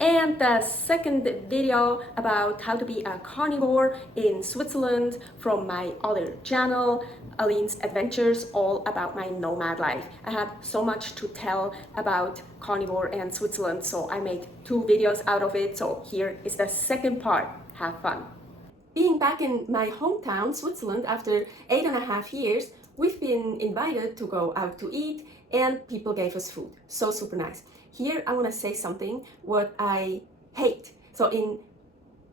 and the second video about how to be a carnivore in Switzerland from my other channel, Aline's Adventures, all about my nomad life. I had so much to tell about carnivore and Switzerland, so I made 2 videos out of it. So here is the second part. Have fun. Being back in my hometown, Switzerland, after 8.5 years, we've been invited to go out to eat and people gave us food. So super nice. Here I want to say something what I hate. So in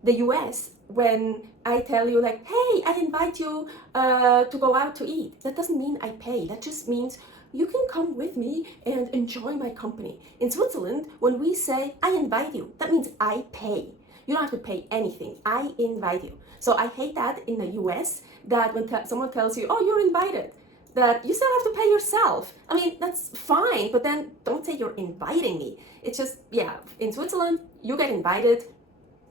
the US, when I tell you like, hey, I invite you to go out to eat, that doesn't mean I pay. That just means you can come with me and enjoy my company. In Switzerland, when we say I invite you, that means I pay. You don't have to pay anything. I invite you. So I hate that in the US, that when someone tells you, oh, you're invited, that you still have to pay yourself. I mean, that's fine, but then don't say you're inviting me. It's just, yeah, in Switzerland, you get invited,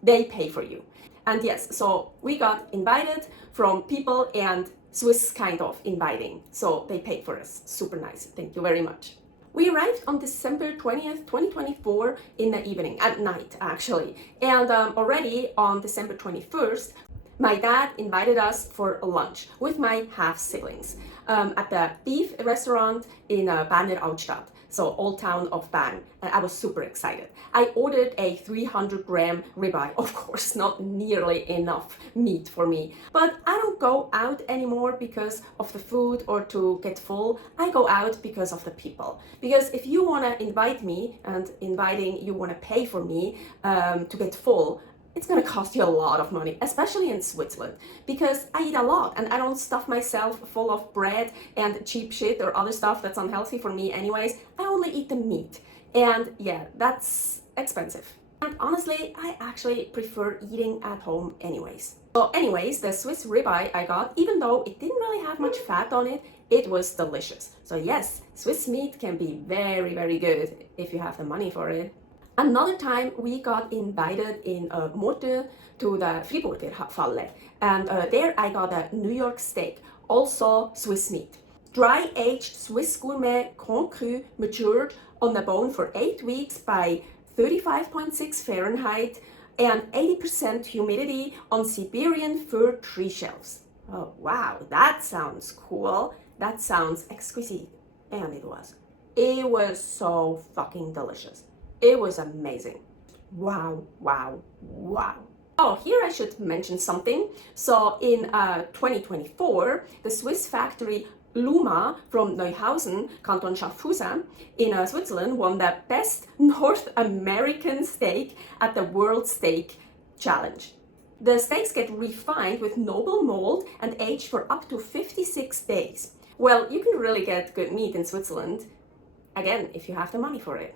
they pay for you. And yes, so we got invited from people and Swiss kind of inviting. So they paid for us. Super nice. Thank you very much. We arrived on December 20th, 2024 in the evening, at night actually. And already on December 21st, my dad invited us for a lunch with my half siblings at the beef restaurant in Berner Altstadt, so Old Town of Bern. I was super excited. I ordered a 300-gram ribeye. Of course, not nearly enough meat for me. But I don't go out anymore because of the food or to get full. I go out because of the people. Because if you want to invite me, and inviting you want to pay for me to get full, it's gonna cost you a lot of money, especially in Switzerland, because I eat a lot and I don't stuff myself full of bread and cheap shit or other stuff that's unhealthy for me anyways. I only eat the meat. And yeah, that's expensive. And honestly, I actually prefer eating at home anyways. So anyways, the Swiss ribeye I got, even though it didn't really have much fat on it, it was delicious. So yes, Swiss meat can be very, very good if you have the money for it. Another time we got invited in Morte to the Friburger Falle, and there I got a New York steak, also Swiss meat. Dry aged Swiss gourmet Grand Cru, matured on the bone for 8 weeks by 35.6 Fahrenheit and 80% humidity on Siberian fir tree shelves. Oh wow, that sounds cool. That sounds exquisite. And it was. It was so fucking delicious. It was amazing. Wow, wow, wow. Oh, here I should mention something. So in 2024, the Swiss factory Luma from Neuhausen, Canton Schaffhausen in Switzerland won the best North American steak at the World Steak Challenge. The steaks get refined with noble mold and aged for up to 56 days. Well, you can really get good meat in Switzerland, again, if you have the money for it.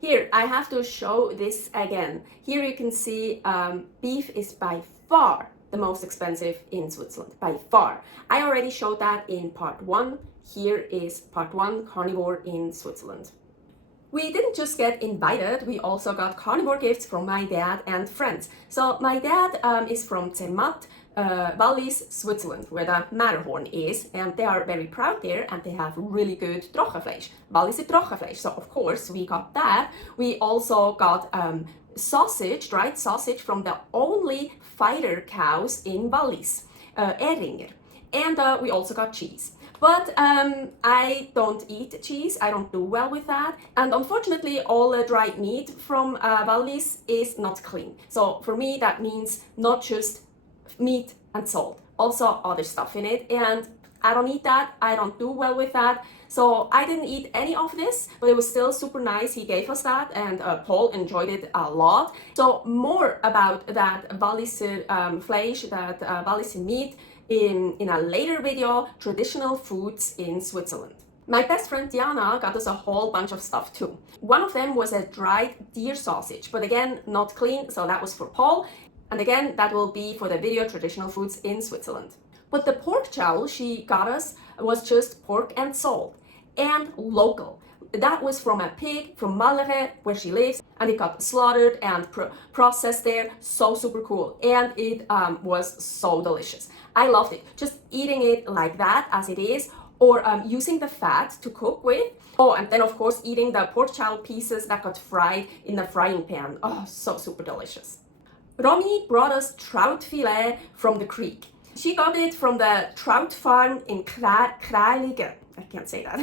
Here, I have to show this again. Here you can see beef is by far the most expensive in Switzerland, by far. I already showed that in part 1. Here is part 1, carnivore in Switzerland. We didn't just get invited, we also got carnivore gifts from my dad and friends. So my dad is from Zermatt, Wallis, Switzerland, where the Matterhorn is, and they are very proud there, and they have really good Trockenfleisch. Walliser Trockenfleisch, so of course we got that. We also got sausage, dried sausage from the only fighter cows in Wallis, Ehringer, and we also got cheese. But I don't eat cheese, I don't do well with that, and unfortunately all the dried meat from Wallis is not clean. So for me that means not just meat and salt, also other stuff in it, and I don't eat that, I don't do well with that. So I didn't eat any of this, but it was still super nice. He gave us that, and Paul enjoyed it a lot. So more about that Walliser Fleisch, that Walliser meat in a later video, traditional foods in Switzerland. My best friend Diana got us a whole bunch of stuff too. One of them was a dried deer sausage, but again, not clean, so that was for Paul. And again, that will be for the video traditional foods in Switzerland. But the pork chow she got us was just pork and salt, and local. That was from a pig from Malere, where she lives, and it got slaughtered and processed there. So super cool, and it was so delicious. I loved it. Just eating it like that as it is, or using the fat to cook with. Oh, and then of course eating the pork chow pieces that got fried in the frying pan. Oh, so super delicious. Romy brought us trout fillet from the creek. She got it from the trout farm in Kralingen. I can't say that.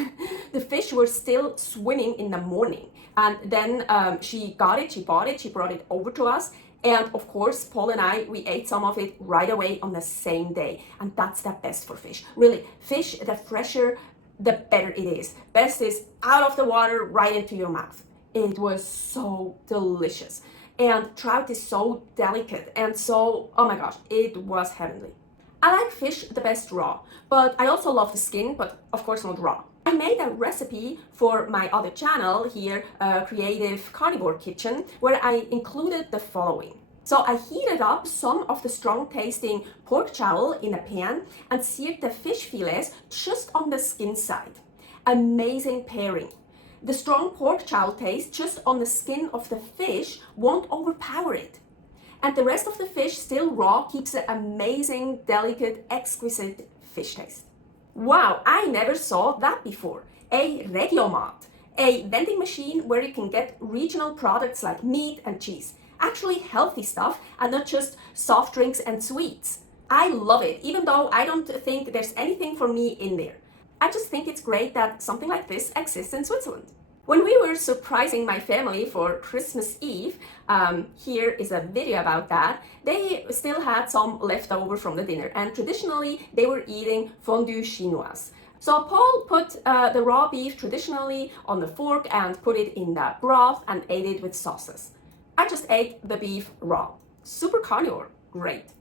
The fish were still swimming in the morning. And then she got it, she bought it, she brought it over to us. And of course, Paul and I, we ate some of it right away on the same day. And that's the best for fish. Really, fish, the fresher, the better it is. Best is out of the water, right into your mouth. It was so delicious. And trout is so delicate and so, oh my gosh, it was heavenly. I like fish the best raw, but I also love the skin, but of course not raw. I made a recipe for my other channel here, Creative Carnivore Kitchen, where I included the following. So I heated up some of the strong tasting pork jowl in a pan and seared the fish fillets just on the skin side. Amazing pairing. The strong pork jowl taste just on the skin of the fish won't overpower it. And the rest of the fish, still raw, keeps an amazing, delicate, exquisite fish taste. Wow, I never saw that before. A Regiomat, a vending machine where you can get regional products like meat and cheese. Actually healthy stuff and not just soft drinks and sweets. I love it, even though I don't think there's anything for me in there. I just think it's great that something like this exists in Switzerland. When we were surprising my family for Christmas Eve, here is a video about that, they still had some left over from the dinner, and traditionally they were eating fondue chinoise. So Paul put the raw beef traditionally on the fork and put it in the broth and ate it with sauces. I just ate the beef raw. Super carnivore, great.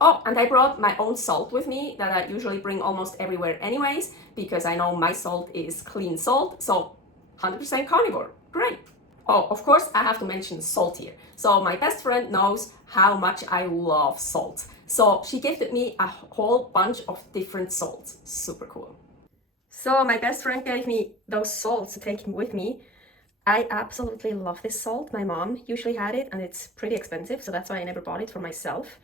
Oh, and I brought my own salt with me that I usually bring almost everywhere anyways, because I know my salt is clean salt, so 100% carnivore, great. Oh, of course I have to mention salt here. So my best friend knows how much I love salt. So she gifted me a whole bunch of different salts, super cool. So my best friend gave me those salts to take with me. I absolutely love this salt. My mom usually had it and it's pretty expensive, so that's why I never bought it for myself.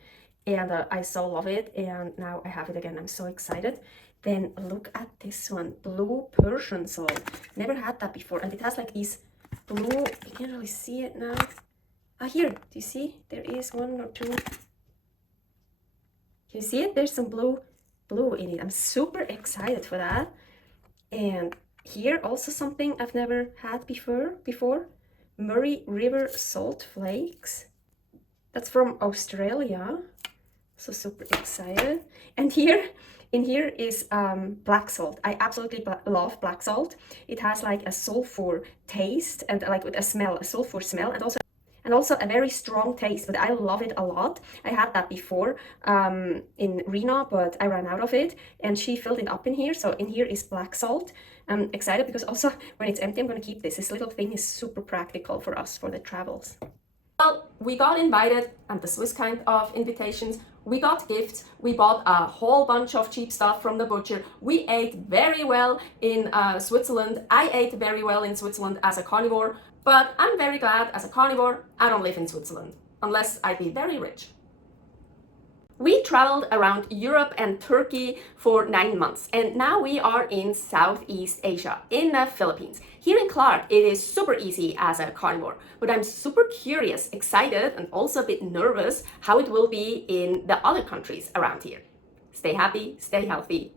And I so love it, and now I have it again. I'm so excited. Then look at this one, blue Persian salt. Never had that before, and it has like these blue, you can't really see it now. Ah, here, do you see? There is one or two. Can you see it? There's some blue in it. I'm super excited for that. And here also something I've never had before. Murray River salt flakes. That's from Australia. So super excited. And in here is black salt. I absolutely love black salt. It has like a sulfur taste and like with a sulfur smell, and also a very strong taste, but I love it a lot. I had that before in Rena, but I ran out of it, and she filled it up in here. So in here is black salt. I'm excited because also when it's empty, I'm gonna keep this. This little thing is super practical for us for the travels. Well, we got invited, and the Swiss kind of invitations. We got gifts. We bought a whole bunch of cheap stuff from the butcher. We ate very well in Switzerland. I ate very well in Switzerland as a carnivore, but I'm very glad as a carnivore I don't live in Switzerland, unless I'd be very rich. We traveled around Europe and Turkey for 9 months, and now we are in Southeast Asia, in the Philippines. Here in Clark, it is super easy as a carnivore, but I'm super curious, excited, and also a bit nervous how it will be in the other countries around here. Stay happy, stay healthy.